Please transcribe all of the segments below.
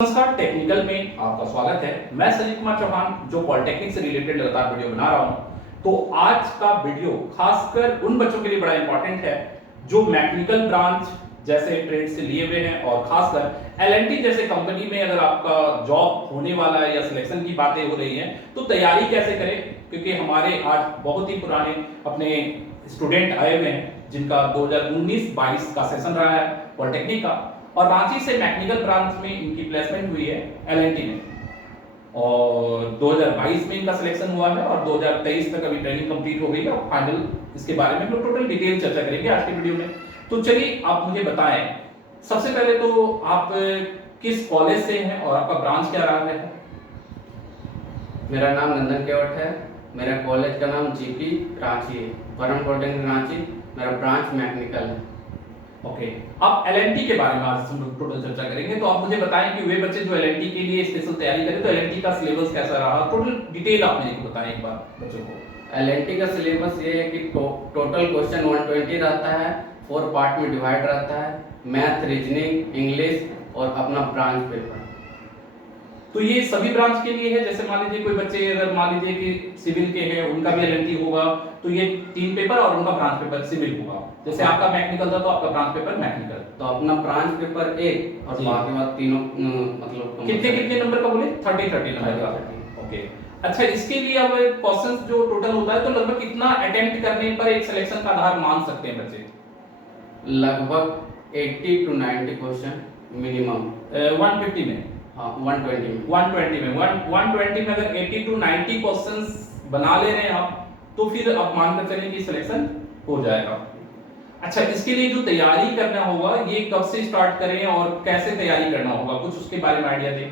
नमस्कार, टेक्निकल में आपका स्वागत है। मैं संजीव कुमार चौहान जो पॉलिटेक्निक से रिलेटेड लगातार वीडियो बना रहा हूं। तो आज का वीडियो खासकर उन बच्चों के लिए बड़ा इंपॉर्टेंट है जो मैकेनिकल ब्रांच जैसे ट्रेड से लिए हुए हैं और खासकर एलएनटी जैसे कंपनी में अगर आपका जॉब होने वाला है या सिलेक्शन की बातें हो रही हैं तो तैयारी कैसे करें, क्योंकि हमारे आज बहुत ही पुराने अपने स्टूडेंट आए हुए हैं जिनका 2019-22 का सेशन रहा है पॉलिटेक्निक का, और रांची से मैकेनिकल ब्रांच में इनकी प्लेसमेंट हुई है एलएनटी में, और 2022 में इनका सिलेक्शन हुआ है और 2023 तक अभी ट्रेनिंग कंप्लीट हो गई है और फाइनल इसके बारे में हम लोग टोटल डिटेल चर्चा करेंगे आज के वीडियो में। तो चलिए आप मुझे बताएं, सबसे पहले तो आप किस कॉलेज से हैं और आपका ब्रांच क्या रहा है? मेरा नाम नंदन केवट है। मेरा कॉलेज का नाम जीपी रांची है, वरुण पॉलिटेक्निक रांची। मेरा ब्रांच मैकेनिकल है। ओके, अब एलएनटी के बारे में आज हम लोग टोटल चर्चा करेंगे। तो आप मुझे बताएं कि वे बच्चे जो एलएनटी के लिए स्पेशल तैयारी करें तो एलएनटी का सिलेबस कैसा रहा, टोटल डिटेल आप मुझे बताएं एक बार बच्चों को। एलएनटी का सिलेबस ये है कि टोटल क्वेश्चन 120 रहता है, 4 पार्ट में डिवाइड रहता है, मैथ, रीजनिंग, इंग्लिश और अपना ब्रांच पेपर। तो ये सभी ब्रांच के लिए है, जैसे मान लीजिए कोई बच्चे अगर मान लीजिए कि सिविल के हैं उनका भी एलएनटी होगा तो ये 3 पेपर और उनका ब्रांच पेपर सिविल होगा। जैसे आपका मैकेनिकल था तो आपका ब्रांच पेपर मैकेनिकल, तो अपना ब्रांच पेपर 1 और बाकी बात तीनों मतलब कितने कितने नंबर का बोले? 30 नंबर का। ओके, अच्छा, इसके लिए अब क्वेश्चंस जो टोटल होता है तो लगभग कितना अटेम्प्ट करने पर एक सिलेक्शन का आधार मान सकते हैं बच्चे? लगभग 80 to 90 क्वेश्चन मिनिमम। 150 में? हाँ, 120 में। 120 में अगर 80 to 90 क्वेश्चंस बना ले रहे हैं आप तो फिर आप मानकर चलें कि सिलेक्शन हो जाएगा। अच्छा, इसके लिए जो तैयारी करना होगा ये कब से स्टार्ट करें और कैसे तैयारी करना होगा, कुछ उसके बारे में आइडिया दें।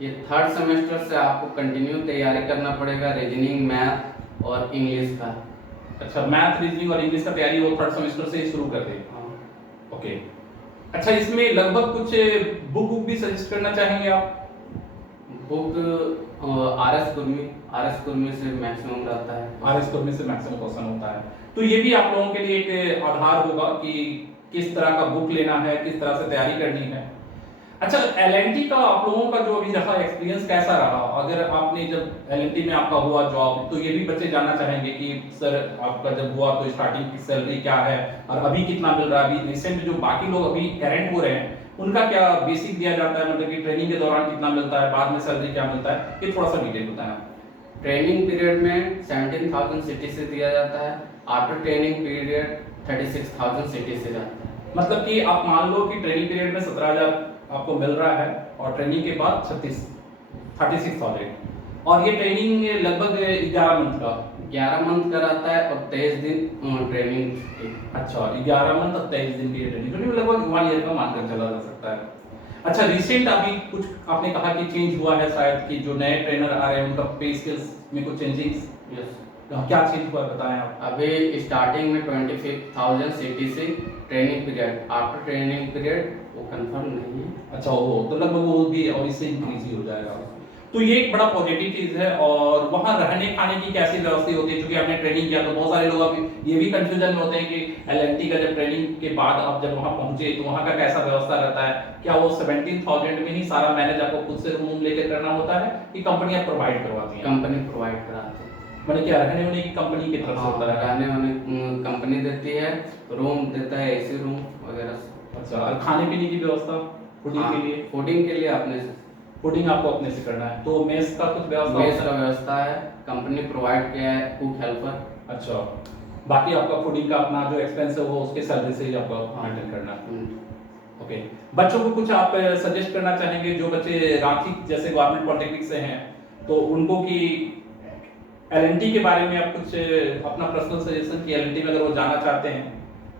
ये 3rd सेमेस्टर से आपको कंटिन्यू तैयारी करना पड़ेगा, रीजनिंग, मैथ और इंग्लिश का। अच्छा, मैथ, रीजनिंग और इंग्लिश का तैयारी वो 3rd सेमेस्टर से ही शुरू कर दें। ओके, अच्छा, इसमें लगभग कुछ बुक भी सजेस्ट करना चाहेंगे आप? बुक आरएस कुर्मी से मैक्सिमम रहता है। आरएस कुर्मी से मैक्सिमम क्वेश्चन होता है, तो ये भी आप लोगों के लिए एक आधार होगा कि किस तरह का बुक लेना है, किस तरह से तैयारी करनी है। अच्छा, एलएनटी का आप लोगों का जो अभी रहा एक्सपीरियंस कैसा रहा? अगर आपने जब एलएनटी में आपका हुआ जॉब तो ये भी बच्चे जानना चाहेंगे कि सर आपका जब हुआ तो स्टार्टिंग की सैलरी क्या है और अभी कितना मिल रहा है, अभी रिसेंट जो बाकी लोग अभी करंट हो रहे हैं उनका क्या बेसिक दिया जाता है, मतलब कि ट्रेनिंग के दौरान कितना मिलता है, बाद में सैलरी क्या मिलता है, ये थोड़ा सा डिटेल बताएं। ट्रेनिंग पीरियड में 17,000 सिटी से दिया जाता है। आफ्टर ट्रेनिंग पीरियड 36,000 सिटी से जाता है। मतलब कि आप मान लो कि ट्रेनिंग पीरियड में 17,000 आपको मिल रहा है और ट्रेनिंग के बाद 36,000, और ये ट्रेनिंग लगभग 11 मंथ का 11 मंथ का रहता है और 23 दिन ट्रेनिंग। अच्छा, 11 मंथ और 23 दिन की ट्रेनिंग, तो लगभग 1 ईयर का मानकर चला जा सकता है। अच्छा, रिसेंट अभी कुछ आपने कहा कि चेंज हुआ है शायद कि जो नए ट्रेनर आ रहे हैं उनका पे स्केल्स में कुछ चेंजिंग्स, क्या चेंज हुआ बताएं आप। अभी स्टार्टिंग में 25,000 सिटी से training period, after training period वो कंफर्म नहीं है। अच्छा, वो तो लगभग वो भी और इससे इंक्रीज ही हो जाएगा, तो ये एक बड़ा पॉजिटिव चीज है। और वहाँ रहने खाने की कैसी व्यवस्था होती है, क्योंकि आपने ट्रेनिंग किया तो बहुत सारे लोग अभी ये भी कंफ्यूजन में होते हैं कि एलएनटी का जब ट्रेनिंग के बाद आप जब वहाँ पहुंचे तो वहाँ का कैसा व्यवस्था रहता है, क्या वो 17,000 में ही सारा मैनेज आपको खुद से रूम लेकर करना होता है कि कंपनियां प्रोवाइड करवाती हैं? कंपनी प्रोवाइड कराती है। मतलब क्या रहने होने की कंपनी की तरफ से होता है? रहने होने कंपनी देती है, रूम देता है, एसी रूम वगैरह। अच्छा, और खाने पीने की व्यवस्था फूडिंग के लिए? फूडिंग के लिए अपने फूडिंग आपको अपने से करना है, तो मेस का कुछ व्यवस्था? मेस का व्यवस्था है, कंपनी प्रोवाइड किया है, कुक हेल्पर। अच्छा, बाकी आपका फूडिंग का अपना जो एक्सपेंस है वो उसके सैलरी से ही आपको हैंडल करना है। ओके, बच्चों को कुछ आप सजेस्ट करना चाहेंगे जो बच्चे रांची जैसे गवर्नमेंट पॉलिटेक्निक से हैं तो उनको कि एलएनटी के बारे में आप कुछ अपना पर्सनल सजेशन कि एलएनटी में अगर वो जाना चाहते हैं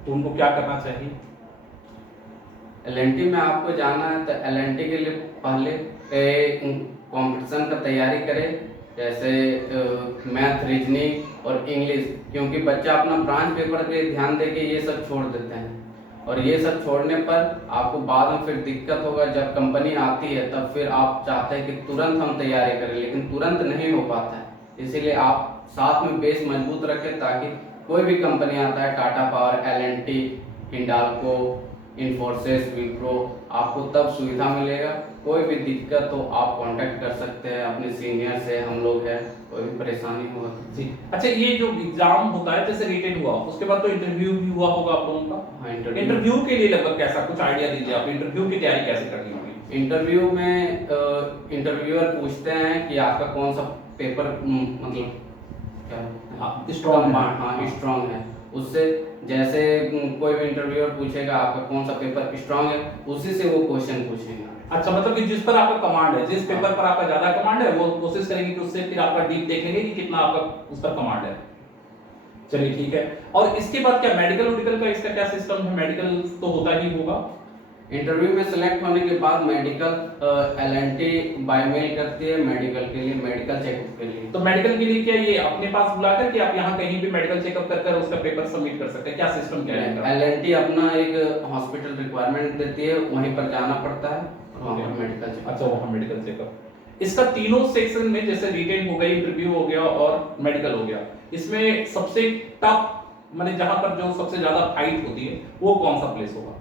तो उनको क्या करना चाहिए? एलएनटी में आपको जाना है तो एलएनटी के लिए पहले कंपटीशन का तैयारी करें, जैसे मैथ, रीजनिंग और इंग्लिश, क्योंकि बच्चा अपना ब्रांच पेपर पे ध्यान दे के ये सब छोड़ देते हैं और ये सब छोड़ने पर आपको बाद में फिर दिक्कत होगा। जब कंपनी आती है तब फिर आप चाहते हैं कि तुरंत हम तैयारी करें, लेकिन तुरंत नहीं हो पाता है। इसीलिए आप साथ में बेस मजबूत रखें ताकि कोई भी कंपनी आता है, टाटा पावर, एलएनटी, हिंडाल्को, इन्फोसिस, विप्रो, आपको तब सुविधा मिलेगा कोई भी दिक्कत हो आप कांटेक्ट कर सकते हैं अपने सीनियर से, हम लोग हैं, कोई भी परेशानी हो तो। जी। अच्छा, ये जो एग्जाम होता है जैसे रिटेन हुआ उसके बाद तो इंटरव्यू भी हुआ होगा आप लोगों का। हाँ, इंटरव्यू के लिए लगभग कैसा कुछ आइडिया दीजिए आप, इंटरव्यू की तैयारी कैसे करनी होगी? इंटरव्यू में इंटरव्यूअर पूछते हैं कि आपका कौन सा पेपर मतलब क्या बोलते हैं? हाँ, strong है। हाँ स्ट्रांग है। उससे जैसे कोई भी इंटरव्यूअर पूछेगा आपका कौन सा पेपर स्ट्रांग है, उसी से वो क्वेश्चन पूछेंगे। अच्छा, मतलब कि जिस पर आपका कमांड है, जिस पेपर पर आपका ज्यादा कमांड है वो कोशिश करेंगे कि उससे फिर आपका डीप देखेंगे कि कितना आपका उस पर कमांड है। चलिए ठीक है। और इसके बाद क्या मेडिकल का इसका क्या सिस्टम है? मेडिकल तो होता ही होगा। इंटरव्यू में सेलेक्ट होने के बाद मेडिकल एलएनटी बायोमेल करती है मेडिकल के लिए, मेडिकल चेकअप के लिए। तो मेडिकल के लिए क्या ये अपने पास बुलाकर कि आप यहाँ कहीं भी मेडिकल चेकअप कर उसका पेपर सबमिट कर सकते हैं? क्या सिस्टम क्या है? एलएनटी अपना एक हॉस्पिटल रिक्वायरमेंट देती है, वहीं पर जाना पड़ता है और वहाँ पर मेडिकल चेकअप। अच्छा, वहाँ मेडिकल चेकअप। इसका तीनों सेक्शन में जैसे रिटेन हो गई, इंटरव्यू हो गया और मेडिकल हो गया, इसमें सबसे टफ माने जहां पर जो सबसे ज्यादा फाइट होती है वो कौन सा प्लेस होगा?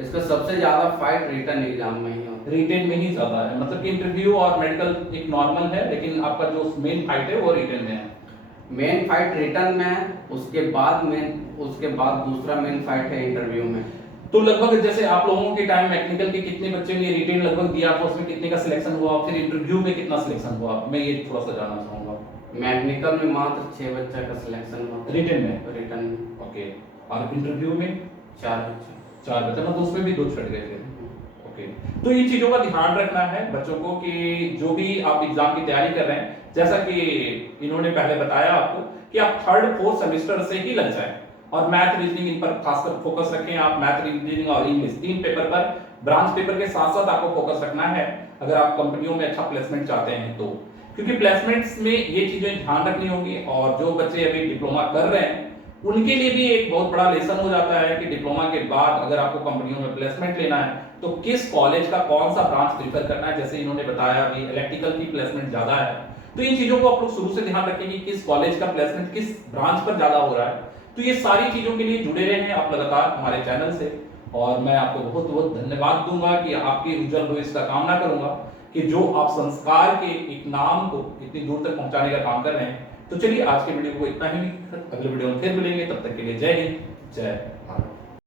इसका सबसे ज्यादा फाइट रिटन एग्जाम में ही होता है। रिटेन में ही ज्यादा है, मतलब कि इंटरव्यू और मेडिकल एक नॉर्मल है, लेकिन आपका जो मेन फाइट है वो रिटेन में है। मेन फाइट रिटन में है, उसके बाद दूसरा मेन फाइट है इंटरव्यू में। तो लगभग जैसे आप लोगों के टाइम मैकेनिकल के कितने बच्चे ने रिटेन लगभग दिया था, उसमें कितने का सिलेक्शन हुआ, फिर इंटरव्यू में कितना सिलेक्शन हुआ, मैं ये थोड़ा सा जानना चाहूंगा। मैकेनिकल में मात्र 6 बच्चा का सिलेक्शन हुआ। रिटेन में? रिटन में ओके। और इंटरव्यू में 4 बच्चे। 4 बच्चे, मतलब उसमें भी 2 छट गए थे। ओके। तो इन चीजों का ध्यान रखना है बच्चों को कि जो भी आप एग्जाम की तैयारी कर रहे हैं, जैसा कि इन्होंने पहले बताया आपको कि आप 3rd 4th सेमेस्टर से ही लग जाएं और मैथ रीजनिंग इन पर खासकर फोकस रखें। आप मैथ रीजनिंग और इंग्लिश 3 पेपर पर ब्रांच पेपर के साथ साथ आपको फोकस रखना है अगर आप कंपनियों में अच्छा प्लेसमेंट चाहते हैं तो, क्योंकि प्लेसमेंट्स में ये चीजें ध्यान रखनी होगी। और जो बच्चे अभी डिप्लोमा कर रहे हैं उनके लिए भी एक बहुत बड़ा लेसन हो जाता है कि डिप्लोमा के बाद अगर आपको कंपनियों में प्लेसमेंट लेना है तो किस कॉलेज का कौन सा ब्रांच प्रीफर करना है। जैसे इन्होंने बताया अभी इलेक्ट्रिकल की प्लेसमेंट ज्यादा है, तो इन चीजों को आप लोग शुरू से ध्यान रखें कि किस कॉलेज का प्लेसमेंट किस ब्रांच पर ज्यादा हो रहा है। तो ये सारी चीजों के लिए जुड़े रहे हैं आप लगातार हमारे चैनल से, और मैं आपको बहुत बहुत धन्यवाद दूंगा कि आपके उज्जवल भविष्य का कामना करूंगा कि जो आप संस्कार के एक नाम को इतनी दूर तक पहुंचाने का काम कर रहे हैं। तो चलिए आज के वीडियो को इतना ही, अगले वीडियो में फिर मिलेंगे, तब तक के लिए जय हिंद, जय